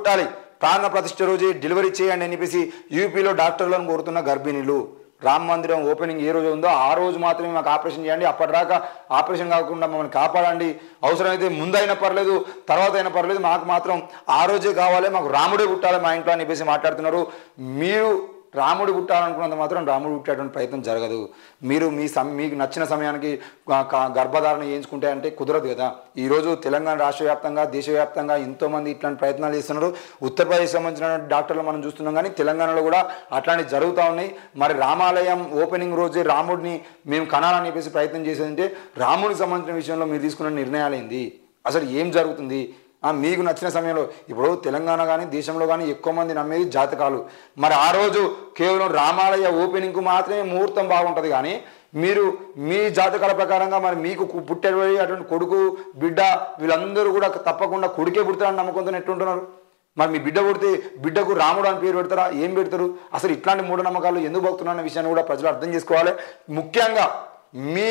పుట్టాలి, ప్రాణ ప్రతిష్ఠ రోజు డెలివరీ చేయండి అని చెప్పేసి యూపీలో డాక్టర్లను కోరుతున్న గర్భిణీలు. రామ మందిరం ఓపెనింగ్ ఏ రోజు ఉందో ఆ రోజు మాత్రమే మాకు ఆపరేషన్ చేయండి, అప్పటిదాకా ఆపరేషన్ కాకుండా మమ్మల్ని కాపాడండి, అవసరమైతే ముందైనా పర్లేదు తర్వాత అయినా పర్లేదు, మాకు మాత్రం ఆ రోజే కావాలి, మాకు రాముడే పుట్టాలి మా ఇంట్లో అని చెప్పేసి మాట్లాడుతున్నారు. మీరు రాముడు పుట్టాలనుకున్నంత మాత్రం రాముడు పుట్టేటువంటి ప్రయత్నం జరగదు. మీరు మీకు నచ్చిన సమయానికి గర్భధారణ చేయించుకుంటే అంటే కుదరదు కదా. ఈరోజు తెలంగాణ రాష్ట్ర వ్యాప్తంగా దేశవ్యాప్తంగా ఎంతోమంది ఇట్లాంటి ప్రయత్నాలు చేస్తున్నారు. ఉత్తరప్రదేశ్ సంబంధించిన డాక్టర్లు మనం చూస్తున్నాం, కానీ తెలంగాణలో కూడా అట్లాంటివి జరుగుతూ ఉన్నాయి. మరి రామాలయం ఓపెనింగ్ రోజే రాముడిని మేము కనాలని చెప్పేసి ప్రయత్నం చేసేదంటే రాముడికి సంబంధించిన విషయంలో మీరు తీసుకున్న నిర్ణయాలు ఏంది, అసలు ఏం జరుగుతుంది? మీకు నచ్చిన సమయంలో ఇప్పుడు తెలంగాణ కానీ దేశంలో కానీ ఎక్కువ మంది నమ్మేది జాతకాలు. మరి ఆ రోజు కేవలం రామాలయ ఓపెనింగ్కు మాత్రమే ముహూర్తం బాగుంటుంది, కానీ మీరు మీ జాతకాల ప్రకారంగా మరి మీకు పుట్టేటువంటి అటువంటి కొడుకు బిడ్డ వీళ్ళందరూ కూడా తప్పకుండా కొడుకే పుడతారని నమ్మకంతో ఎట్లుంటున్నారు? మరి మీ బిడ్డ పుడితే బిడ్డకు రాముడు అని పేరు పెడతారా, ఏం పెడతారు? అసలు ఇట్లాంటి మూఢనమ్మకాలు ఎందుకు పోతున్నారన్న విషయాన్ని కూడా ప్రజలు అర్థం చేసుకోవాలి. ముఖ్యంగా మీ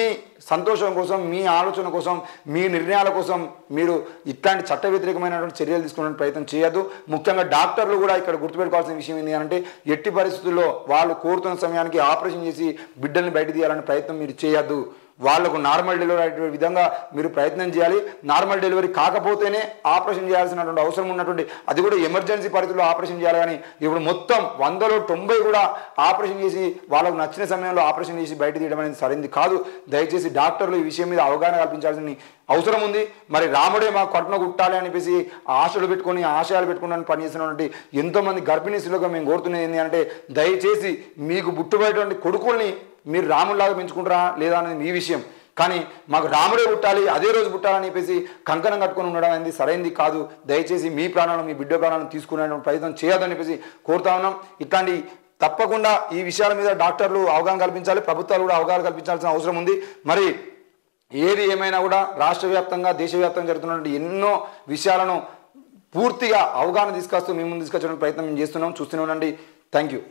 సంతోషం కోసం, మీ ఆలోచన కోసం, మీ నిర్ణయాల కోసం మీరు ఇట్లాంటి చట్ట వ్యతిరేకమైనటువంటి చర్యలు తీసుకునే ప్రయత్నం చేయొద్దు. ముఖ్యంగా డాక్టర్లు కూడా ఇక్కడ గుర్తుపెట్టుకోవాల్సిన విషయం ఏంటి అంటే, ఎట్టి పరిస్థితుల్లో వాళ్ళు కోరుతున్న సమయానికి ఆపరేషన్ చేసి బిడ్డల్ని బయట తీయాలనే ప్రయత్నం మీరు చేయొద్దు. వాళ్లకు నార్మల్ డెలివరీ అయ్యే విధంగా మీరు ప్రయత్నం చేయాలి. నార్మల్ డెలివరీ కాకపోతేనే ఆపరేషన్ చేయాల్సినటువంటి అవసరం ఉన్నటువంటి, అది కూడా ఎమర్జెన్సీ పరిస్థితుల్లో ఆపరేషన్ చేయాలి. కానీ ఇప్పుడు మొత్తం 100లో 90 కూడా ఆపరేషన్ చేసి వాళ్ళకు నచ్చిన సమయంలో ఆపరేషన్ చేసి బయట తీయడం అనేది సరైనది కాదు. దయచేసి డాక్టర్లు ఈ విషయం మీద అవగాహన కల్పించాల్సిన అవసరం ఉంది. మరి రాముడే మాకు కట్టున కుట్టాలి అని చెప్పేసి ఆశలు పెట్టుకొని ఆశయాలు పెట్టుకుని పనిచేస్తున్నటువంటి ఎంతోమంది గర్భిణీసులుగా మేము కోరుతున్నది ఏంటి అంటే, దయచేసి మీకు పుట్టుబడేటువంటి కొడుకుల్ని మీరు రాముడిలాగా పెంచుకుంటారా లేదా అనేది మీ విషయం, కానీ మాకు రాముడే పుట్టాలి అదే రోజు పుట్టాలని చెప్పేసి కంకణం కట్టుకొని ఉండడం అనేది సరైనది కాదు. దయచేసి మీ ప్రాణాలను మీ బిడ్డ ప్రాణాలను తీసుకునే ప్రయత్నం చేయొద్దని చెప్పేసి కోరుతా ఉన్నాం. ఇట్లాంటి తప్పకుండా ఈ విషయాల మీద డాక్టర్లు అవగాహన కల్పించాలి, ప్రభుత్వాలు కూడా అవగాహన కల్పించాల్సిన అవసరం ఉంది. మరి ఏది ఏమైనా కూడా రాష్ట్ర వ్యాప్తంగా దేశవ్యాప్తంగా జరుగుతున్నటువంటి ఎన్నో విషయాలను పూర్తిగా అవగాహన తీసుకొస్తూ మేము ముందు తీసుకొచ్చడానికి ప్రయత్నం చేస్తున్నాం. చూస్తూనే ఉండండి. Thank you.